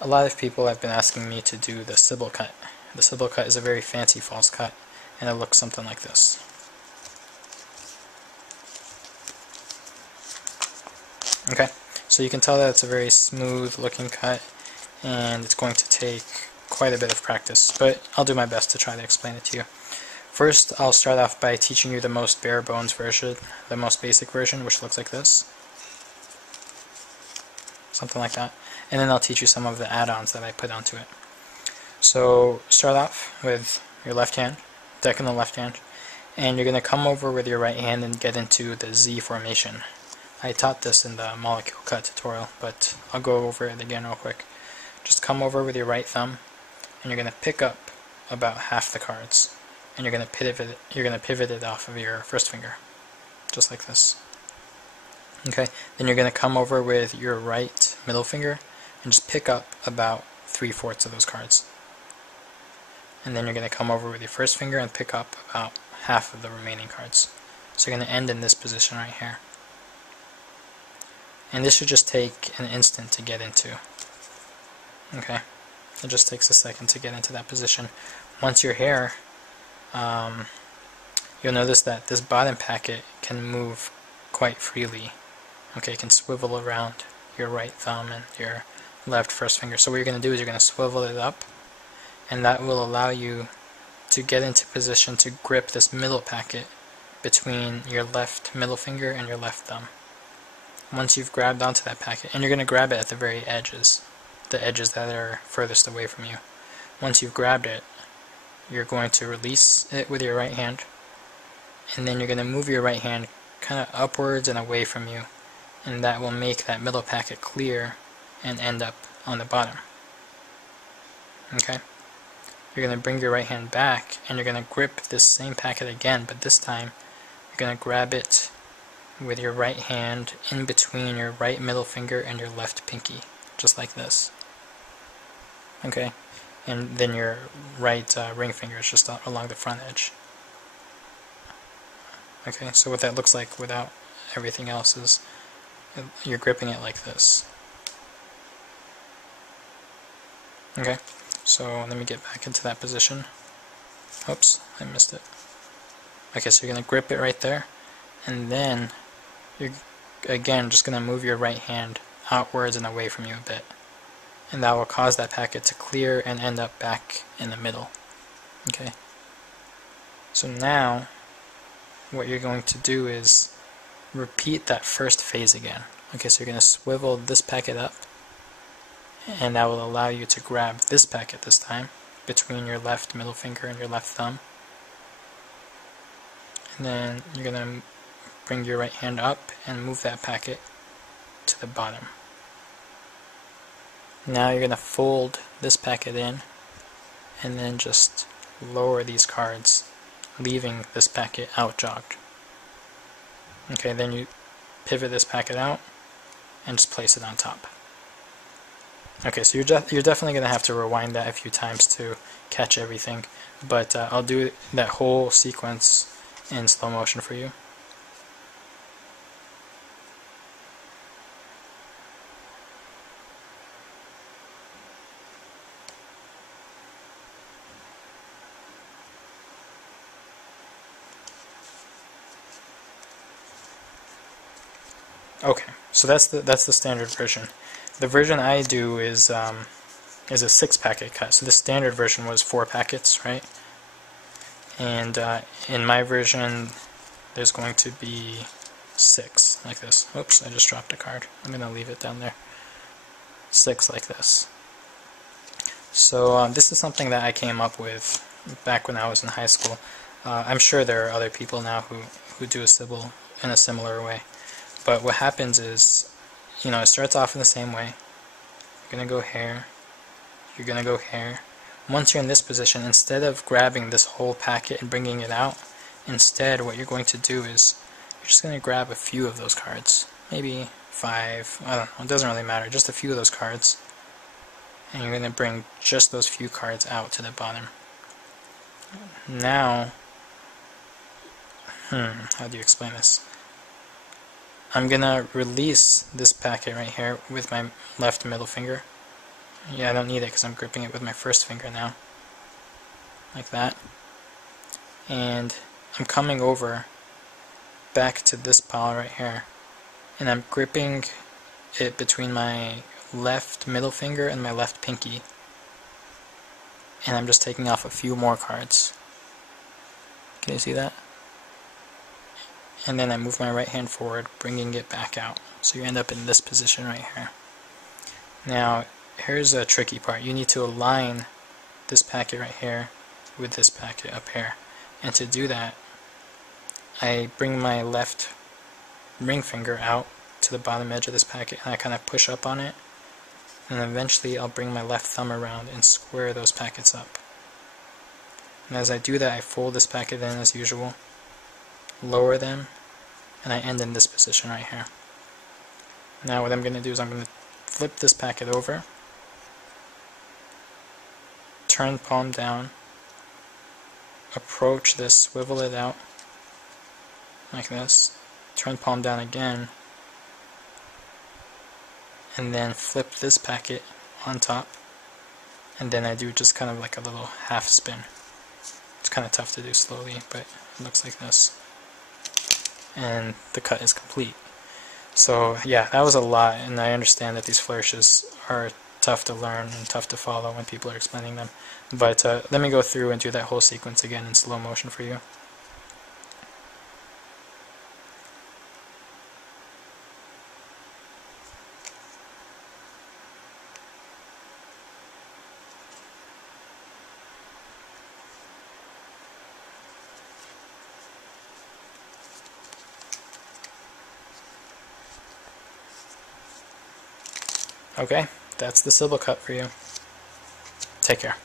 A lot of people have been asking me to do the Sybil cut. The Sybil cut is a very fancy false cut, and it looks something like this. Okay, so you can tell that it's a very smooth looking cut, and it's going to take quite a bit of practice, but I'll do my best to try to explain it to you. First, I'll start off by teaching you the most bare bones version, the most basic version, which looks like this. Something like that. And then I'll teach you some of the add-ons that I put onto it. So start off with your left hand, deck in the left hand, and you're going to come over with your right hand and get into the Z formation. I taught this in the molecule cut tutorial, but I'll go over it again real quick. Just come over with your right thumb, and you're going to pick up about half the cards, and you're going to pivot it off of your first finger, just like this. Okay, then you're going to come over with your right middle finger and just pick up about 3/4 of those cards. And then you're going to come over with your first finger and pick up about half of the remaining cards. So you're going to end in this position right here. And this should just take an instant to get into. Okay, it just takes a second to get into that position. Once you're here, you'll notice that this bottom packet can move quite freely. Okay, it can swivel around your right thumb and your left first finger. So what you're going to do is you're going to swivel it up, and that will allow you to get into position to grip this middle packet between your left middle finger and your left thumb. Once you've grabbed onto that packet, and you're going to grab it at the very edges, the edges that are furthest away from you. Once you've grabbed it, you're going to release it with your right hand, and then you're going to move your right hand kind of upwards and away from you, and that will make that middle packet clear and end up on the bottom. Okay? You're going to bring your right hand back, and you're going to grip this same packet again, but this time you're going to grab it with your right hand in between your right middle finger and your left pinky, just like this. Okay? And then your right ring finger is just along the front edge. Okay, so what that looks like without everything else is you're gripping it like this. Okay, so let me get back into that position. Oops, I missed it. Okay, so you're going to grip it right there, and then you're again just going to move your right hand outwards and away from you a bit, and that will cause that packet to clear and end up back in the middle. Okay, so now what you're going to do is repeat that first phase again. Okay, so you're going to swivel this packet up, and that will allow you to grab this packet this time between your left middle finger and your left thumb. And then you're going to bring your right hand up and move that packet to the bottom. Now you're going to fold this packet in and then just lower these cards, leaving this packet out jogged. Okay, then you pivot this packet out and just place it on top. Okay, so you're definitely going to have to rewind that a few times to catch everything, but I'll do that whole sequence in slow motion for you. Okay, so that's the standard version. The version I do is a 6-packet cut. So the standard version was 4 packets, right? And in my version, there's going to be 6, like this. Oops, I just dropped a card. I'm going to leave it down there. 6 like this. So this is something that I came up with back when I was in high school. I'm sure there are other people now who do a Sybil in a similar way. But what happens is, you know, it starts off in the same way. You're going to go here. You're going to go here. Once you're in this position, instead of grabbing this whole packet and bringing it out, instead what you're going to do is you're just going to grab a few of those cards. Maybe 5, I don't know, it doesn't really matter, just a few of those cards. And you're going to bring just those few cards out to the bottom. Now, how do you explain this? I'm going to release this packet right here with my left middle finger. Yeah, I don't need it because I'm gripping it with my first finger now. Like that. And I'm coming over back to this pile right here. And I'm gripping it between my left middle finger and my left pinky. And I'm just taking off a few more cards. Can you see that? And then I move my right hand forward, bringing it back out. So you end up in this position right here. Now, here's a tricky part. You need to align this packet right here with this packet up here. And to do that, I bring my left ring finger out to the bottom edge of this packet and I kind of push up on it. And eventually I'll bring my left thumb around and square those packets up. And as I do that, I fold this packet in as usual, lower them, and I end in this position right here. Now what I'm going to do is I'm going to flip this packet over, turn palm down, approach this, swivel it out like this, turn palm down again, and then flip this packet on top, and then I do just kind of like a little half spin. It's kind of tough to do slowly, but it looks like this. And the cut is complete. So yeah, that was a lot, and I understand that these flourishes are tough to learn and tough to follow when people are explaining them. But let me go through and do that whole sequence again in slow motion for you. Okay, that's the Sybil cut for you. Take care.